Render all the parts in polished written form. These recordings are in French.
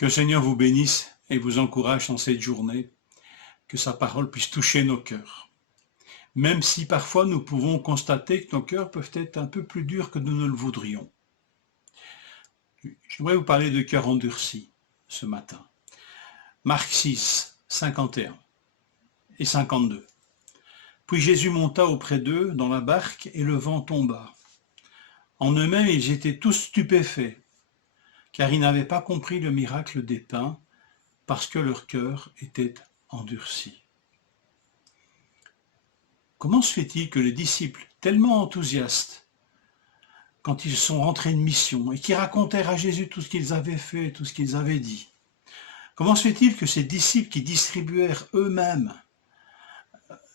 Que le Seigneur vous bénisse et vous encourage dans cette journée, que sa parole puisse toucher nos cœurs. Même si parfois nous pouvons constater que nos cœurs peuvent être un peu plus durs que nous ne le voudrions. J'aimerais vous parler de cœur endurci ce matin. Marc 6, 51 et 52. Puis Jésus monta auprès d'eux dans la barque et le vent tomba. En eux-mêmes, ils étaient tous stupéfaits, car ils n'avaient pas compris le miracle des pains, parce que leur cœur était endurci. Comment se fait-il que les disciples, tellement enthousiastes, quand ils sont rentrés de mission et qui racontèrent à Jésus tout ce qu'ils avaient fait, tout ce qu'ils avaient dit, comment se fait-il que ces disciples qui distribuèrent eux-mêmes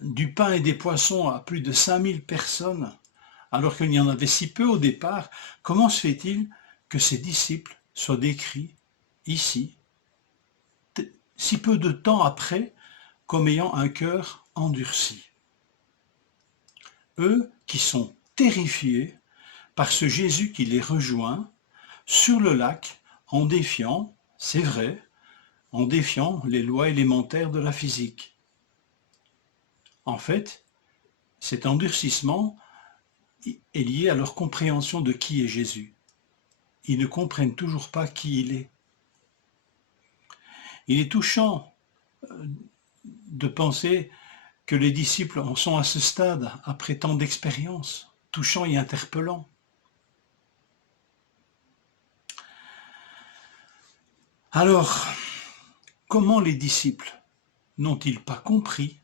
du pain et des poissons à plus de 5000 personnes, alors qu'il y en avait si peu au départ, comment se fait-il que ces disciples soient décrits ici, si peu de temps après, comme ayant un cœur endurci? Eux qui sont terrifiés par ce Jésus qui les rejoint sur le lac en défiant, c'est vrai, en défiant les lois élémentaires de la physique. En fait, cet endurcissement est lié à leur compréhension de qui est Jésus. Ils ne comprennent toujours pas qui il est. Il est touchant de penser que les disciples en sont à ce stade après tant d'expérience, touchant et interpellant. Alors, comment les disciples n'ont-ils pas compris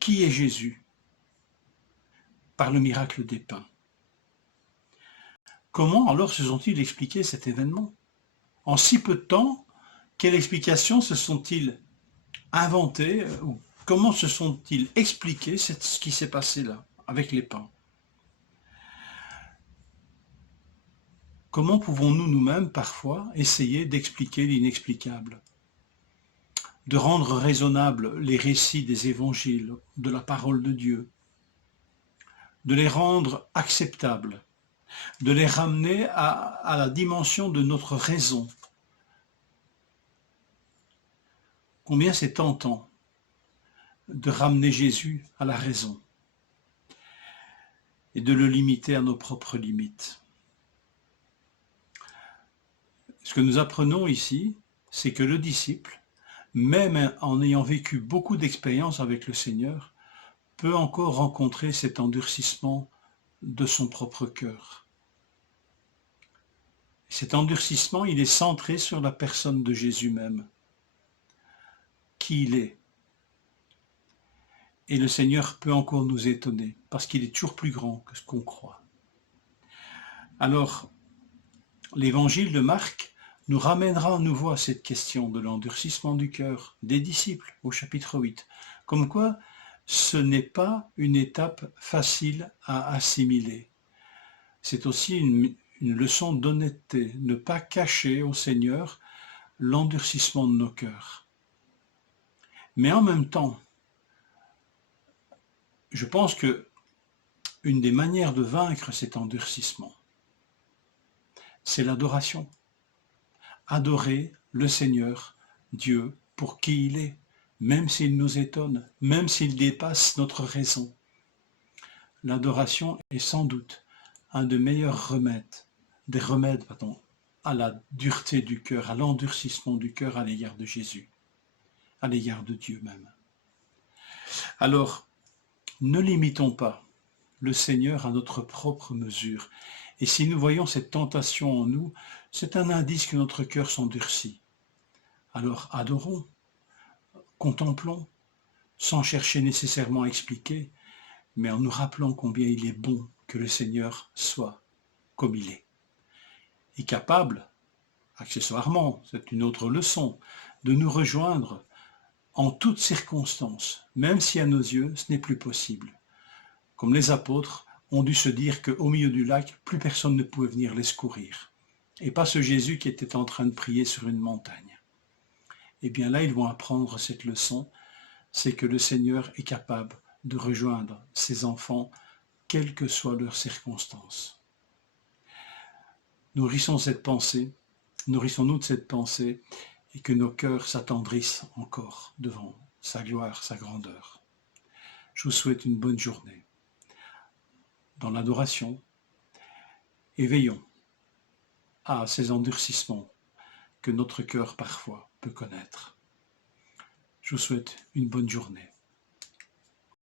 qui est Jésus par le miracle des pains? Comment alors se sont-ils expliqués cet événement? En si peu de temps, quelle explication se sont-ils inventés ou comment se sont-ils expliqués ce qui s'est passé là avec les pains? Comment pouvons-nous nous-mêmes parfois essayer d'expliquer l'inexplicable, de rendre raisonnables les récits des évangiles, de la parole de Dieu, de les rendre acceptables, de les ramener à la dimension de notre raison? Combien c'est tentant de ramener Jésus à la raison et de le limiter à nos propres limites. Ce que nous apprenons ici, c'est que le disciple, même en ayant vécu beaucoup d'expériences avec le Seigneur, peut encore rencontrer cet endurcissement de son propre cœur. Cet endurcissement, il est centré sur la personne de Jésus même, qui il est. Et le Seigneur peut encore nous étonner, parce qu'il est toujours plus grand que ce qu'on croit. Alors, l'évangile de Marc nous ramènera à nouveau à cette question de l'endurcissement du cœur des disciples au chapitre 8. Comme quoi, ce n'est pas une étape facile à assimiler. C'est aussi une leçon d'honnêteté, ne pas cacher au Seigneur l'endurcissement de nos cœurs. Mais en même temps, je pense que une des manières de vaincre cet endurcissement, c'est l'adoration. Adorer le Seigneur, Dieu, pour qui il est, même s'il nous étonne, même s'il dépasse notre raison. L'adoration est sans doute un des meilleurs remèdes, à la dureté du cœur, à l'endurcissement du cœur à l'égard de Jésus, à l'égard de Dieu même. Alors, ne limitons pas le Seigneur à notre propre mesure. Et si nous voyons cette tentation en nous, c'est un indice que notre cœur s'endurcit. Alors adorons, contemplons, sans chercher nécessairement à expliquer, mais en nous rappelant combien il est bon que le Seigneur soit comme il est. Et capable, accessoirement, c'est une autre leçon, de nous rejoindre en toutes circonstances, même si à nos yeux ce n'est plus possible. Comme les apôtres ont dû se dire qu'au milieu du lac, plus personne ne pouvait venir les secourir. Et pas ce Jésus qui était en train de prier sur une montagne. Et bien là, ils vont apprendre cette leçon, c'est que le Seigneur est capable de rejoindre ses enfants, quelles que soient leurs circonstances. Nourrissons cette pensée Nourrissons-nous de cette pensée et que nos cœurs s'attendrissent encore devant sa gloire, sa grandeur. Je vous souhaite une bonne journée dans l'adoration et veillons à ces endurcissements que notre cœur parfois peut connaître. Je vous souhaite une bonne journée.